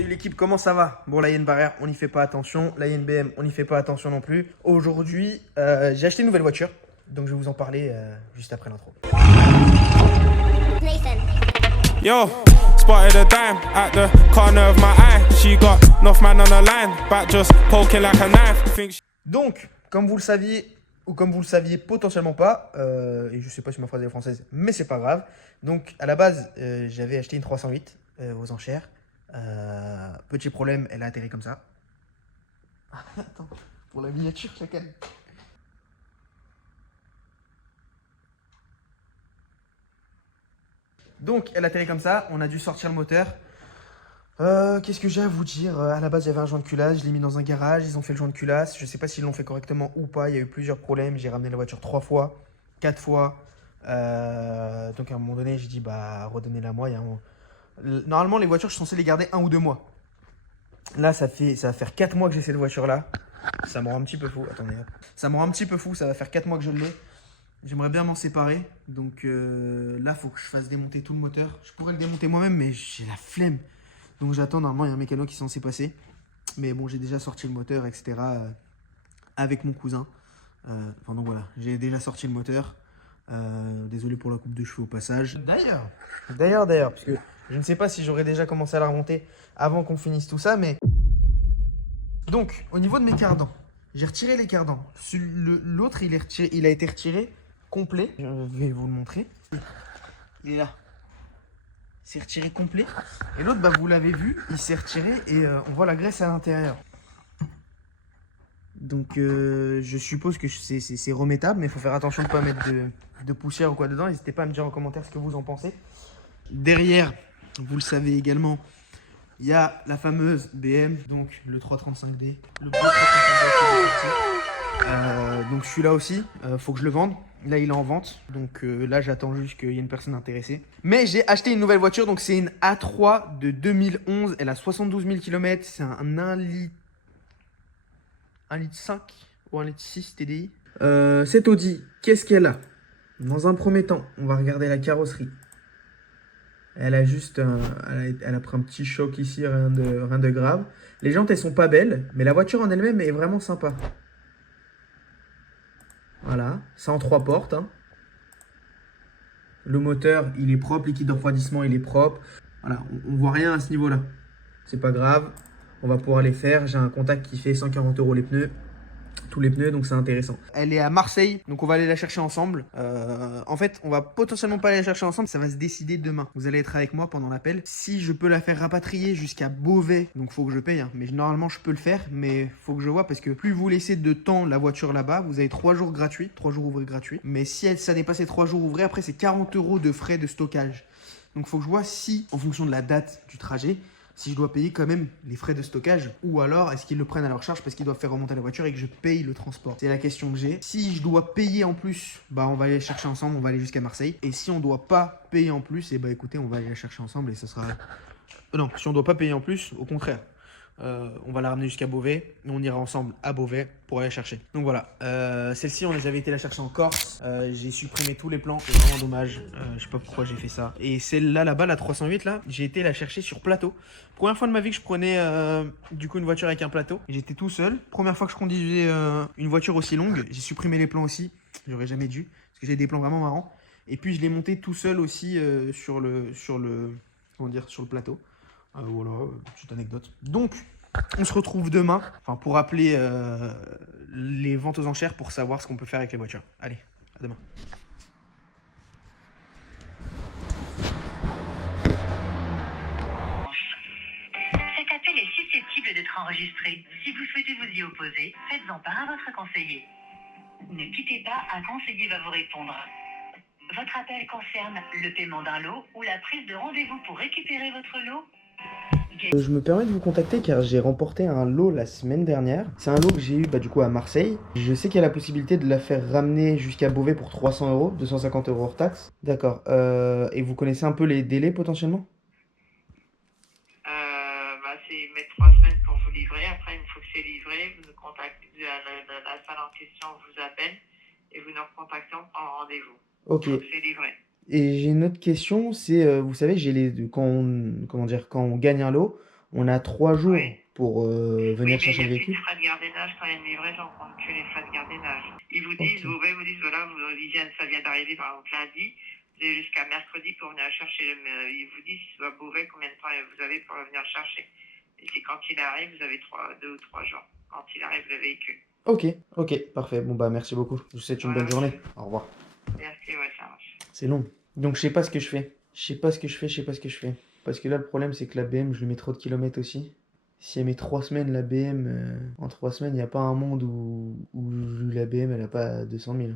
Salut l'équipe, comment ça va? Bon, la Yen Barrière, on n'y fait pas attention. La Yen BM, on n'y fait pas attention non plus. Aujourd'hui, j'ai acheté une nouvelle voiture. Donc je vais vous en parler juste après l'intro. Yo, spotted a dime at the corner of my eye. She got enough man on the line, back just poking like a knife. Donc, comme vous le saviez, ou comme vous le saviez potentiellement pas, et je sais pas si ma phrase est française, mais c'est pas grave. Donc, à la base, j'avais acheté une 308 aux enchères. Petit problème, elle a atterri comme ça. Attends, pour la miniature, chacun. Donc, elle atterrit comme ça. On a dû sortir le moteur. Qu'est-ce que j'ai à vous dire? À la base, il y avait un joint de culasse. Je l'ai mis dans un garage. Ils ont fait le joint de culasse. Je sais pas s'ils l'ont fait correctement ou pas. Il y a eu plusieurs problèmes. J'ai ramené la voiture 3 fois, 4 fois. Donc, à un moment donné, j'ai dit, bah, redonnez-la moi. Normalement, les voitures, je suis censé les garder 1 ou 2 mois. Là, ça va faire 4 mois que j'ai cette voiture-là. Ça me rend un petit peu fou. Attendez, hop. Ça me rend un petit peu fou. Ça va faire 4 mois que je l'ai. J'aimerais bien m'en séparer. Donc là, il faut que je fasse démonter tout le moteur. Je pourrais le démonter moi-même, mais j'ai la flemme. Donc j'attends. Normalement, il y a un mécano qui est censé passer. Mais bon, j'ai déjà sorti le moteur, etc. Avec mon cousin. Enfin, donc voilà, j'ai déjà sorti le moteur. Désolé pour la coupe de cheveux au passage. D'ailleurs, parce que je ne sais pas si j'aurais déjà commencé à la remonter avant qu'on finisse tout ça, mais... Donc, au niveau de mes cardans, j'ai retiré les cardans. L'autre, il a été retiré complet. Je vais vous le montrer. Il est là. C'est retiré complet. Et l'autre, bah, vous l'avez vu, il s'est retiré et on voit la graisse à l'intérieur. Donc, je suppose que c'est remettable, mais il faut faire attention de ne pas mettre de poussière ou quoi dedans. N'hésitez pas à me dire en commentaire ce que vous en pensez. Derrière, vous le savez également, il y a la fameuse BM, donc le 335D, le beau 335D. Donc celui-là aussi, faut que je le vende. Là, il est en vente, donc là, j'attends juste qu'il y ait une personne intéressée. Mais j'ai acheté une nouvelle voiture, donc c'est une A3 de 2011. Elle a 72 000 km, c'est un 1 litre... 1 litre 5 ou 1 litre 6 TDI. Cette Audi, qu'est-ce qu'elle a? Dans un premier temps, on va regarder la carrosserie. Elle a juste elle a pris un petit choc ici, rien de grave. Les jantes, elles sont pas belles, mais la voiture en elle-même est vraiment sympa. Voilà, ça en 3 portes. Hein. Le moteur, il est propre, liquide de refroidissement, il est propre. Voilà, on voit rien à ce niveau-là. C'est pas grave, on va pouvoir les faire. J'ai un contact qui fait 140 € les pneus. Tous les pneus, donc c'est intéressant. Elle est à Marseille, donc on va aller la chercher ensemble. En fait, on va potentiellement pas aller la chercher ensemble, ça va se décider demain. Vous allez être avec moi pendant l'appel. Si je peux la faire rapatrier jusqu'à Beauvais, donc faut que je paye, hein. Mais normalement je peux le faire, mais faut que je vois parce que plus vous laissez de temps la voiture là-bas, vous avez 3 jours gratuits, 3 jours ouvrés gratuits. Mais si ça dépasse les 3 jours ouvrés, après c'est 40 € de frais de stockage. Donc faut que je vois si, en fonction de la date du trajet, si je dois payer quand même les frais de stockage ou alors est-ce qu'ils le prennent à leur charge parce qu'ils doivent faire remonter la voiture et que je paye le transport. C'est la question que j'ai. Si je dois payer en plus, bah on va aller la chercher ensemble, on va aller jusqu'à Marseille. Et si on doit pas payer en plus, et bah écoutez, on va aller la chercher ensemble et ça sera... Non, si on doit pas payer en plus, au contraire. On va la ramener jusqu'à Beauvais et on ira ensemble à Beauvais pour aller la chercher. Donc voilà, celle-ci on les avait été la chercher en Corse. J'ai supprimé tous les plans, c'est vraiment dommage. Je sais pas pourquoi j'ai fait ça. Et celle-là là-bas, la 308 là, j'ai été la chercher sur plateau. Première fois de ma vie que je prenais du coup une voiture avec un plateau. J'étais tout seul. Première fois que je conduisais une voiture aussi longue, j'ai supprimé les plans aussi. J'aurais jamais dû parce que j'ai des plans vraiment marrants. Et puis je l'ai monté tout seul aussi sur le plateau. Voilà, petite anecdote. Donc, on se retrouve demain pour appeler les ventes aux enchères pour savoir ce qu'on peut faire avec les voitures. Allez, à demain. Cet appel est susceptible d'être enregistré. Si vous souhaitez vous y opposer, faites-en part à votre conseiller. Ne quittez pas, un conseiller va vous répondre. Votre appel concerne le paiement d'un lot ou la prise de rendez-vous pour récupérer votre lot. Je me permets de vous contacter car j'ai remporté un lot la semaine dernière. C'est un lot que j'ai eu du coup à Marseille. Je sais qu'il y a la possibilité de la faire ramener jusqu'à Beauvais pour 300 €, 250 € hors taxe. D'accord. Et vous connaissez un peu les délais potentiellement? C'est mettre 3 semaines pour vous livrer. Après, une fois que c'est livré, vous nous contactez, la salle en question vous appelle et vous nous recontactez en rendez-vous. Ok. Donc, c'est livré. Et j'ai une autre question, c'est, vous savez, quand on gagne un lot, On a 3 jours Oui. pour venir Oui, chercher mais le il y a plus véhicule. de frais de gardiennage quand il y a une livraison, on compte que les frais de gardiennage. Ils vous disent, Ok. vous disent, voilà, ça vient d'arriver par exemple lundi, vous avez jusqu'à mercredi pour venir chercher ils vous disent, à Beauvais, combien de temps vous avez pour venir le chercher. Et c'est quand il arrive, vous avez 2 ou 3 jours, quand il arrive le véhicule. Ok, parfait. Bon bah merci beaucoup. Je vous souhaite une Voilà, bonne journée. Au revoir. Merci, ouais, ça marche. C'est long. Donc je sais pas ce que je fais. Je sais pas ce que je fais. Parce que là le problème c'est que la BM je lui mets trop de kilomètres aussi. Si elle met 3 semaines la BM, en 3 semaines il n'y a pas un monde où la BM elle a pas 200 000.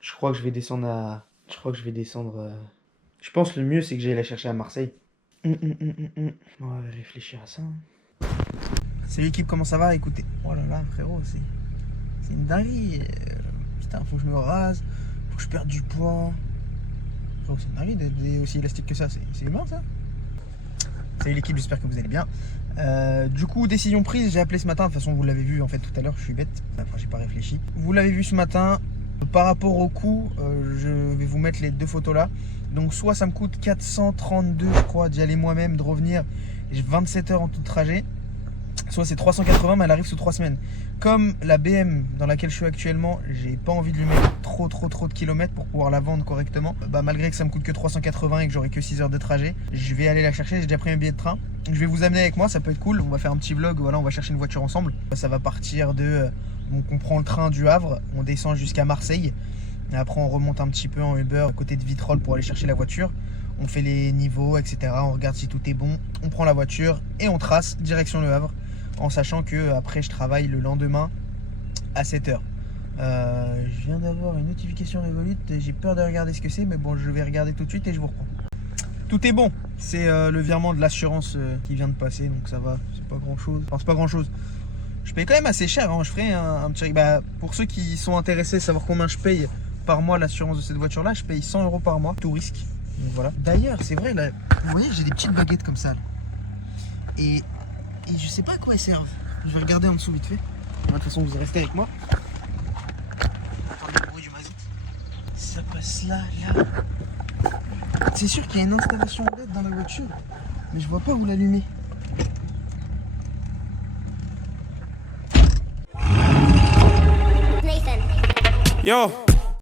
Je crois que je vais descendre à... Je pense que le mieux c'est que j'aille la chercher à Marseille. On va réfléchir à ça. Salut l'équipe, comment ça va? Écoutez, oh là là frérot, c'est une dinguerie. Putain, faut que je me rase, faut que je perde du poids. Frérot, c'est une dinguerie d'être aussi élastique que ça, c'est humain ça? Salut l'équipe, j'espère que vous allez bien. Du coup, décision prise, j'ai appelé ce matin. De toute façon, vous l'avez vu en fait tout à l'heure, je suis bête. Enfin, j'ai pas réfléchi. Vous l'avez vu ce matin. Par rapport au coût, je vais vous mettre les 2 photos là. Donc, soit ça me coûte 432, je crois, d'y aller moi-même, de revenir. J'ai 27 heures en tout trajet. Soit c'est 380, mais elle arrive sous 3 semaines. Comme la BM dans laquelle je suis actuellement, j'ai pas envie de lui mettre trop de kilomètres pour pouvoir la vendre correctement. Bah, malgré que ça me coûte que 380 et que j'aurai que 6 heures de trajet, je vais aller la chercher. J'ai déjà pris un billet de train. Je vais vous amener avec moi, ça peut être cool. On va faire un petit vlog, voilà, on va chercher une voiture ensemble. Ça va partir de... Donc on prend le train du Havre, on descend jusqu'à Marseille. Et après on remonte un petit peu en Uber à côté de Vitrolles pour aller chercher la voiture. On fait les niveaux, etc. On regarde si tout est bon. On prend la voiture et on trace direction le Havre. En sachant que après je travaille le lendemain à 7h. Je viens d'avoir une notification Revolut, j'ai peur de regarder ce que c'est, mais bon je vais regarder tout de suite et je vous reprends. Tout est bon, c'est le virement de l'assurance qui vient de passer, donc ça va, c'est pas grand chose. Enfin c'est pas grand chose. Je paye quand même assez cher, hein. Je ferai un petit... Bah, pour ceux qui sont intéressés à savoir combien je paye par mois l'assurance de cette voiture là, je paye 100 € par mois, tout risque. Donc voilà. D'ailleurs c'est vrai, là, vous voyez j'ai des petites baguettes comme ça là. Et je sais pas à quoi elles servent. Je vais regarder en dessous vite fait. De toute façon, vous restez avec moi. Attendez le bruit du mazout. Ça passe là. C'est sûr qu'il y a une installation LED dans la voiture, mais je vois pas où l'allumer. Yo.